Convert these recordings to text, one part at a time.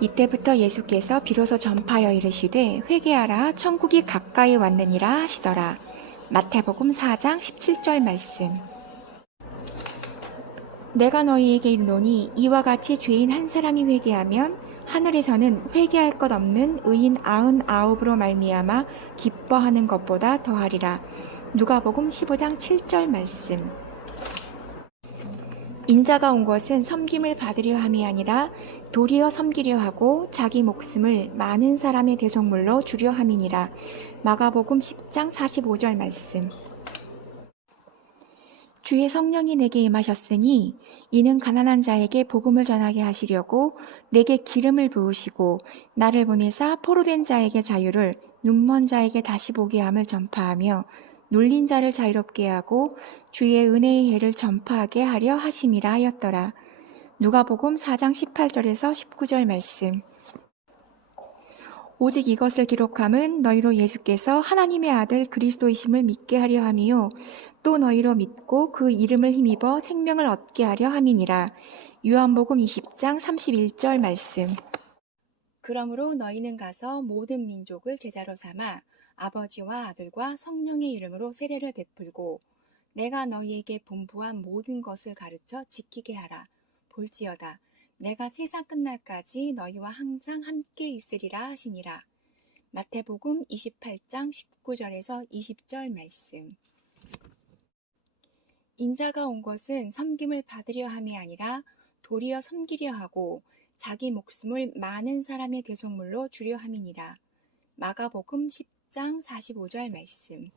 이때부터 예수께서 비로소 전파하여 이르시되 회개하라 천국이 가까이 왔느니라 하시더라. 마태복음 4장 17절 말씀. 내가 너희에게 이르노니 이와 같이 죄인 한 사람이 회개하면 하늘에서는 회개할 것 없는 의인 99으로 말미암아 기뻐하는 것보다 더하리라. 누가복음 15장 7절 말씀. 인자가 온 것은 섬김을 받으려 함이 아니라 도리어 섬기려 하고 자기 목숨을 많은 사람의 대속물로 주려 함이니라. 마가복음 10장 45절 말씀. 주의 성령이 내게 임하셨으니 이는 가난한 자에게 복음을 전하게 하시려고 내게 기름을 부으시고 나를 보내사 포로된 자에게 자유를 눈먼 자에게 다시 보게 함을 전파하며 눌린 자를 자유롭게 하고 주의 은혜의 해를 전파하게 하려 하심이라 하였더라. 누가복음 4장 18절에서 19절 말씀. 오직 이것을 기록함은 너희로 예수께서 하나님의 아들 그리스도이심을 믿게 하려 함이요 또 너희로 믿고 그 이름을 힘입어 생명을 얻게 하려 함이니라. 요한복음 20장 31절 말씀. 그러므로 너희는 가서 모든 민족을 제자로 삼아 아버지와 아들과 성령의 이름으로 세례를 베풀고 내가 너희에게 분부한 모든 것을 가르쳐 지키게 하라. 볼지어다 내가 세상 끝날까지 너희와 항상 함께 있으리라 하시니라. 마태복음 28장 19절에서 20절 말씀. 인자가 온 것은 섬김을 받으려 함이 아니라 도리어 섬기려 하고 자기 목숨을 많은 사람의 대속물로 주려 함이니라. 마가복음 10장 45절 말씀.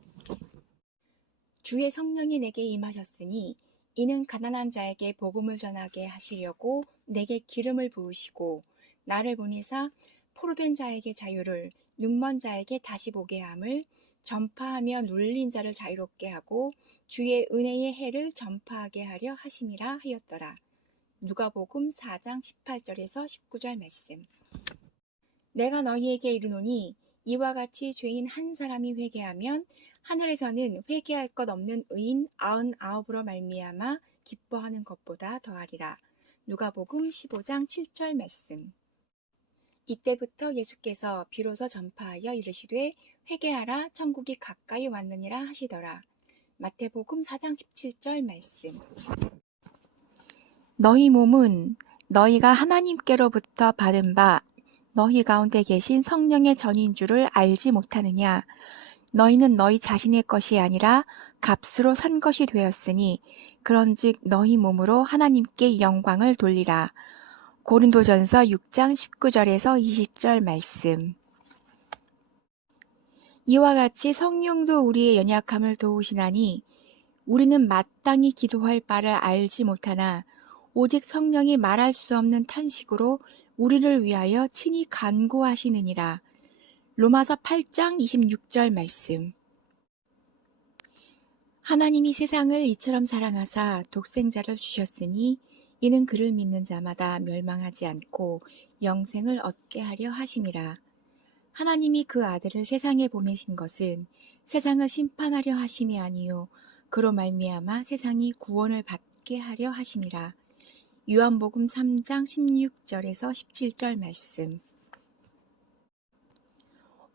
주의 성령이 내게 임하셨으니 이는 가난한 자에게 복음을 전하게 하시려고 내게 기름을 부으시고 나를 보내사 포로된 자에게 자유를 눈먼 자에게 다시 보게 함을 전파하며 눌린 자를 자유롭게 하고 주의 은혜의 해를 전파하게 하려 하심이라 하였더라. 누가복음 4장 18절에서 19절 말씀. 내가 너희에게 이르노니 이와 같이 죄인 한 사람이 회개하면 하늘에서는 회개할 것 없는 의인 99으로 말미암아 기뻐하는 것보다 더하리라. 누가복음 15장 7절 말씀. 이때부터 예수께서 비로소 전파하여 이르시되 회개하라 천국이 가까이 왔느니라 하시더라. 마태복음 4장 17절 말씀. 너희 몸은 너희가 하나님께로부터 받은 바 너희 가운데 계신 성령의 전인 줄을 알지 못하느냐. 너희는 너희 자신의 것이 아니라 값으로 산 것이 되었으니 그런즉 너희 몸으로 하나님께 영광을 돌리라. 고린도전서 6장 19절에서 20절 말씀. 이와 같이 성령도 우리의 연약함을 도우시나니 우리는 마땅히 기도할 바를 알지 못하나 오직 성령이 말할 수 없는 탄식으로 우리를 위하여 친히 간구하시느니라. 로마서 8장 26절 말씀. 하나님이 세상을 이처럼 사랑하사 독생자를 주셨으니 이는 그를 믿는 자마다 멸망하지 않고 영생을 얻게 하려 하심이라. 하나님이 그 아들을 세상에 보내신 것은 세상을 심판하려 하심이 아니요 그로 말미암아 세상이 구원을 받게 하려 하심이라. 요한복음 3장 16절에서 17절 말씀.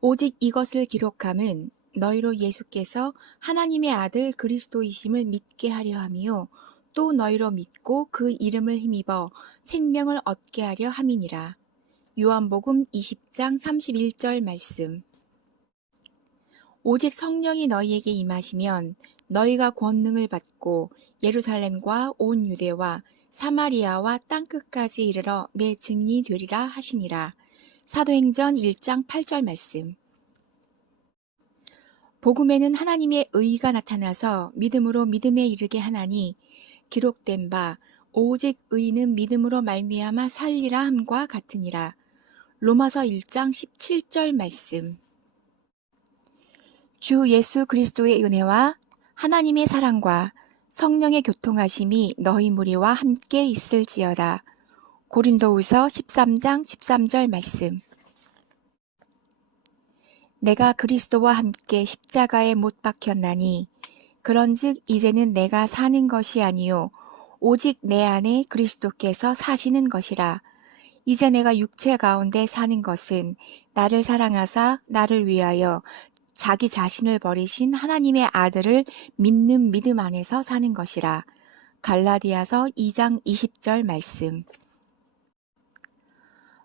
오직 이것을 기록함은 너희로 예수께서 하나님의 아들 그리스도이심을 믿게 하려 함이요 또 너희로 믿고 그 이름을 힘입어 생명을 얻게 하려 함이니라. 요한복음 20장 31절 말씀. 오직 성령이 너희에게 임하시면 너희가 권능을 받고 예루살렘과 온 유대와 사마리아와 땅끝까지 이르러 내 증인이 되리라 하시니라. 사도행전 1장 8절 말씀. 복음에는 하나님의 의가 나타나서 믿음으로 믿음에 이르게 하나니 기록된 바 오직 의인은 믿음으로 말미암아 살리라 함과 같으니라. 로마서 1장 17절 말씀. 주 예수 그리스도의 은혜와 하나님의 사랑과 성령의 교통하심이 너희 무리와 함께 있을지어다. 고린도후서 13장 13절 말씀. 내가 그리스도와 함께 십자가에 못 박혔나니 그런즉 이제는 내가 사는 것이 아니요 오직 내 안에 그리스도께서 사시는 것이라. 이제 내가 육체 가운데 사는 것은 나를 사랑하사 나를 위하여 자기 자신을 버리신 하나님의 아들을 믿는 믿음 안에서 사는 것이라. 갈라디아서 2장 20절 말씀.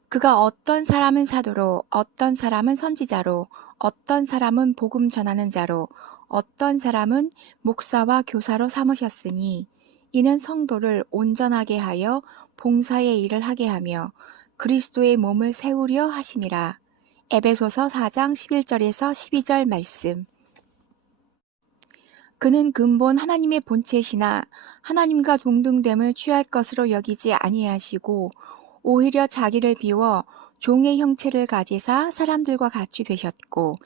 그가 어떤 사람은 사도로, 어떤 사람은 선지자로, 어떤 사람은 복음 전하는 자로, 어떤 사람은 목사와 교사로 삼으셨으니 이는 성도를 온전하게 하여 봉사의 일을 하게 하며 그리스도의 몸을 세우려 하심이라. 에베소서 4장 11절에서 12절 말씀. 그는 근본 하나님의 본체시나 하나님과 동등됨을 취할 것으로 여기지 아니하시고 오히려 자기를 비워 종의 형체를 가지사 사람들과 같이 되셨고.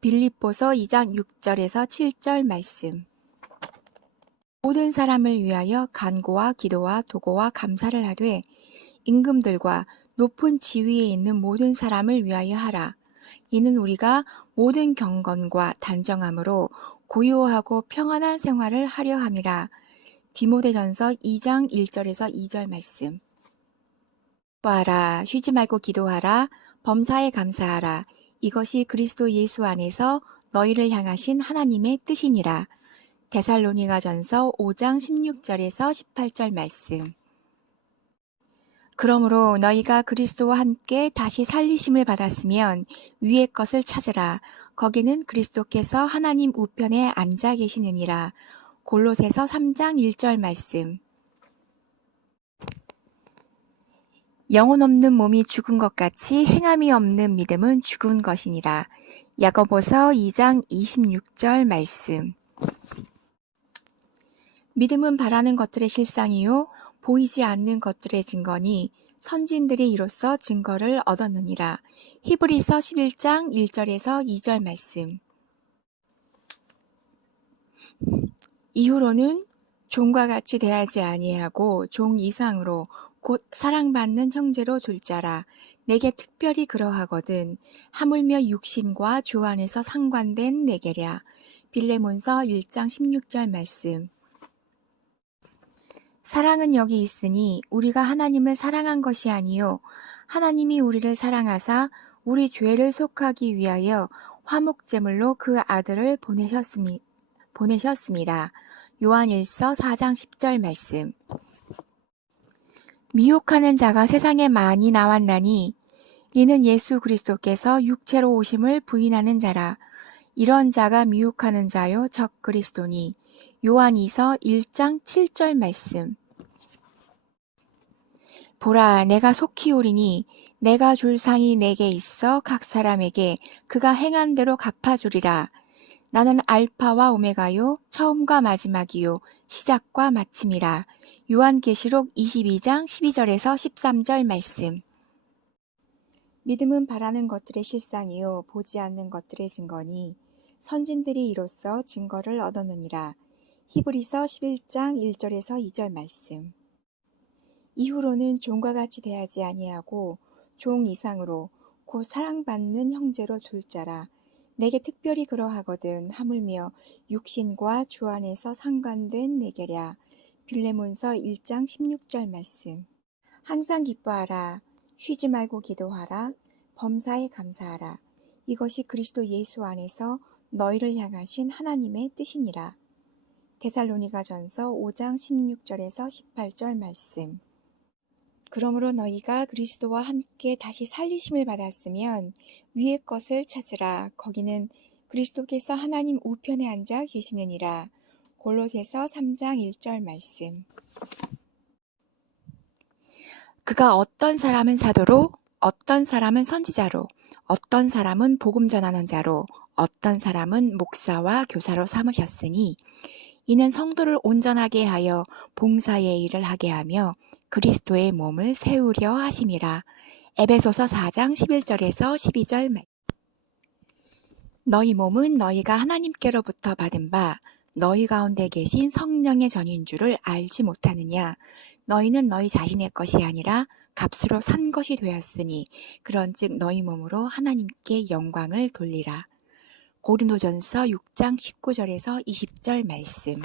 빌립보서 2장 6절에서 7절 말씀. 모든 사람을 위하여 간구와 기도와 도고와 감사를 하되 임금들과 높은 지위에 있는 모든 사람을 위하여 하라. 이는 우리가 모든 경건과 단정함으로 고요하고 평안한 생활을 하려 함이라. 디모데전서 2장 1절에서 2절 말씀. 기도하라, 쉬지 말고 기도하라, 범사에 감사하라. 이것이 그리스도 예수 안에서 너희를 향하신 하나님의 뜻이니라. 데살로니가전서 5장 16절에서 18절 말씀. 그러므로 너희가 그리스도와 함께 다시 살리심을 받았으면 위의 것을 찾으라. 거기는 그리스도께서 하나님 우편에 앉아 계시느니라. 골로새서 3장 1절 말씀. 영혼 없는 몸이 죽은 것 같이 행함이 없는 믿음은 죽은 것이니라. 야고보서 2장 26절 말씀. 믿음은 바라는 것들의 실상이요 보이지 않는 것들의 증거니 선진들이 이로써 증거를 얻었느니라. 히브리서 11장 1절에서 2절 말씀. 이후로는 종과 같이 대하지 아니하고 종 이상으로 곧 사랑받는 형제로 둘 자라. 내게 특별히 그러하거든 하물며 육신과 주 안에서 상관된 내게랴. 빌레몬서 1장 16절 말씀. 사랑은 여기 있으니 우리가 하나님을 사랑한 것이 아니요 하나님이 우리를 사랑하사 우리 죄를 속하기 위하여 화목제물로 그 아들을 보내셨습니다. 요한일서 4장 10절 말씀. 미혹하는 자가 세상에 많이 나왔나니 이는 예수 그리스도께서 육체로 오심을 부인하는 자라. 이런 자가 미혹하는 자요 적 그리스도니. 요한이서 1장 7절 말씀. 보라, 내가 속히 오리니 내가 줄 상이 내게 있어 각 사람에게 그가 행한 대로 갚아주리라. 나는 알파와 오메가요 처음과 마지막이요 시작과 마침이라. 요한계시록 22장 12절에서 13절 말씀. 믿음은 바라는 것들의 실상이요 보지 않는 것들의 증거니 선진들이 이로써 증거를 얻었느니라. 히브리서 11장 1절에서 2절 말씀. 이후로는 종과 같이 대하지 아니하고 종 이상으로 곧 사랑받는 형제로 둘 자라. 내게 특별히 그러하거든 하물며 육신과 주 안에서 상관된 내게랴. 빌레몬서 1장 16절 말씀. 항상 기뻐하라. 쉬지 말고 기도하라. 범사에 감사하라. 이것이 그리스도 예수 안에서 너희를 향하신 하나님의 뜻이니라. 데살로니가전서 5장 16절에서 18절 말씀. 그러므로 너희가 그리스도와 함께 다시 살리심을 받았으면 위의 것을 찾으라. 거기는 그리스도께서 하나님 우편에 앉아 계시느니라. 골로새서 3장 1절 말씀. 그가 어떤 사람은 사도로, 어떤 사람은 선지자로, 어떤 사람은 복음 전하는 자로, 어떤 사람은 목사와 교사로 삼으셨으니 이는 성도를 온전하게 하여 봉사의 일을 하게 하며 그리스도의 몸을 세우려 하심이라. 에베소서 4장 11절에서 12절 말. 너희 몸은 너희가 하나님께로부터 받은 바 너희 가운데 계신 성령의 전인 줄을 알지 못하느냐. 너희는 너희 자신의 것이 아니라 값으로 산 것이 되었으니 그런즉 너희 몸으로 하나님께 영광을 돌리라. 고린도전서 6장 19절에서 20절 말씀.